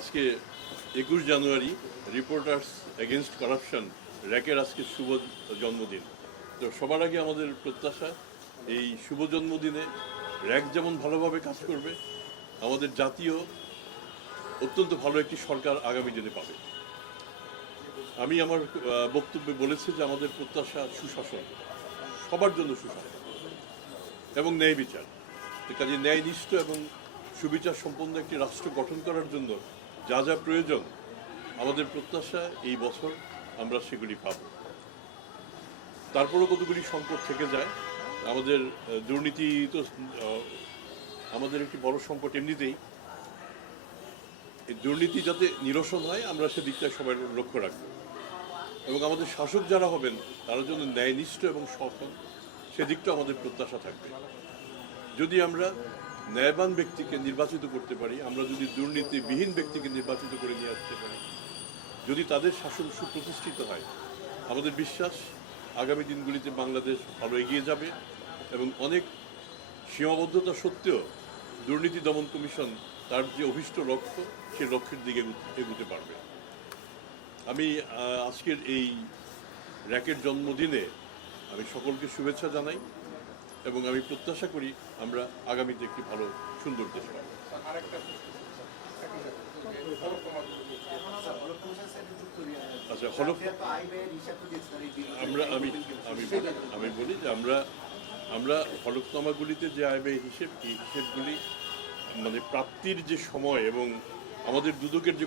আজকে 21 জানুয়ারি reporters against corruption র্যাকের আজকে শুভ জন্মদিন। তো সবার আগে আমাদের প্রত্যাশা এই শুভ জন্মদিনে র্যাক যেমন ভালোভাবে কাজ করবে, আমাদের জাতীয় অত্যন্ত ভালো একটি সরকার আগামী দিনে পাবে। আমি আমার বক্তব্যে বলেছি যে আমাদের প্রত্যাশা সুশাসন, সবার জন্য সুশাসন এবং ন্যায় বিচার। কাজে ন্যায়নিষ্ঠ এবং সুবিচার সম্পন্ন একটি রাষ্ট্র গঠন করার জন্য যা যা প্রয়োজন আমাদের প্রত্যাশা এই বছর আমরা সেগুলি পাব। তারপরও কতগুলি সংকট থেকে যায়। আমাদের দুর্নীতি তো আমাদের একটি বড় সংকট এমনিতেই। এই দুর্নীতি যাতে নিরসন হয় আমরা সেদিকটায় সবাই লক্ষ্য রাখব এবং আমাদের শাসক যারা হবেন তারা যেন ন্যায়নিষ্ঠ এবং সৎ হন সেদিকটা আমাদের প্রত্যাশা থাকবে। যদি আমরা ন্যায়বান ব্যক্তিকে নির্বাচিত করতে পারি, আমরা যদি দুর্নীতিবিহীন ব্যক্তিকে নির্বাচিত করে নিয়ে আসতে পারি, যদি তাদের শাসন সুপ্রতিষ্ঠিত হয়, আমাদের বিশ্বাস আগামী দিনগুলিতে বাংলাদেশ ভালো এগিয়ে যাবে এবং অনেক সীমাবদ্ধতা সত্ত্বেও দুর্নীতি দমন কমিশন তার যে অভীষ্ট লক্ষ্য সে লক্ষ্যের দিকে এগুতে পারবে। আমি আজকের এই র্যাকের জন্মদিনে আমি সকলকে শুভেচ্ছা জানাই এবং আমি প্রত্যাশা করি আমরা আগামীতে একটি ভালো সুন্দর দেশ পাব। আচ্ছা, আমি বলি যে আমরা হলফনামাগুলিতে যে আয় ব্যয় হিসেব, এই হিসেবগুলি মানে প্রাপ্তির যে সময় এবং আমাদের দুদকের যে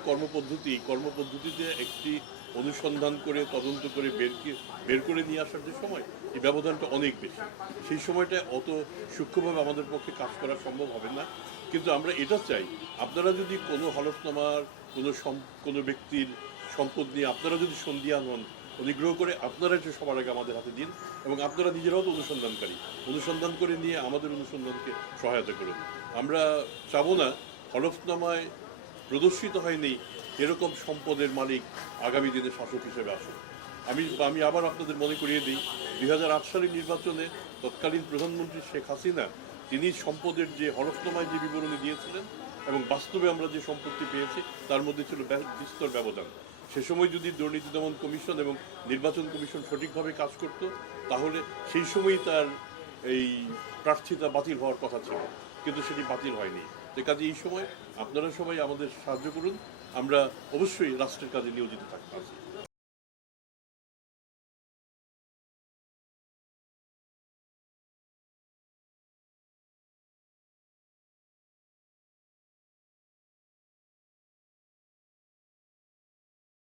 কর্মপদ্ধতিতে একটি অনুসন্ধান করে তদন্ত করে বের করে নিয়ে আসার যে সময়, এই ব্যবধানটা অনেক বেশি। সেই সময়টা অত সূক্ষ্মভাবে আমাদের পক্ষে কাজ করা সম্ভব হবে না। কিন্তু আমরা এটা চাই, আপনারা যদি কোনো হলফনামার কোনো ব্যক্তির সম্পদ নিয়ে আপনারা যদি সন্দিহান হন, অনুগ্রহ করে আপনারা এটা সবার আগে আমাদের হাতে দিন এবং আপনারা নিজেরাও তো অনুসন্ধান করে নিয়ে আমাদের অনুসন্ধানকে সহায়তা করুন। আমরা চাবো না হলফনামায় প্রদর্শিত হয়নি এরকম সম্পদের মালিক আগামী দিনে শাসক হিসেবে আসুন। আমি আবার আপনাদের মনে করিয়ে দিই, 2008 সালের নির্বাচনে তৎকালীন প্রধানমন্ত্রী শেখ হাসিনা তিনি সম্পদের যে হলফনামায় যে বিবরণী দিয়েছিলেন এবং বাস্তবে আমরা যে সম্পত্তি পেয়েছি তার মধ্যে ছিল বিস্তর ব্যবধান। সে সময় যদি দুর্নীতি দমন কমিশন এবং নির্বাচন কমিশন সঠিকভাবে কাজ করত তাহলে সেই সময়ই তার এই প্রার্থিতা বাতিল হওয়ার কথা ছিল, কিন্তু সেটি বাতিল হয়নি। কাজে এই সময় আপনারা সবাই আমাদের সাহায্য করুন, আমরা অবশ্যই রাষ্ট্রের কাজে নিয়োজিত থাকতে পারছি।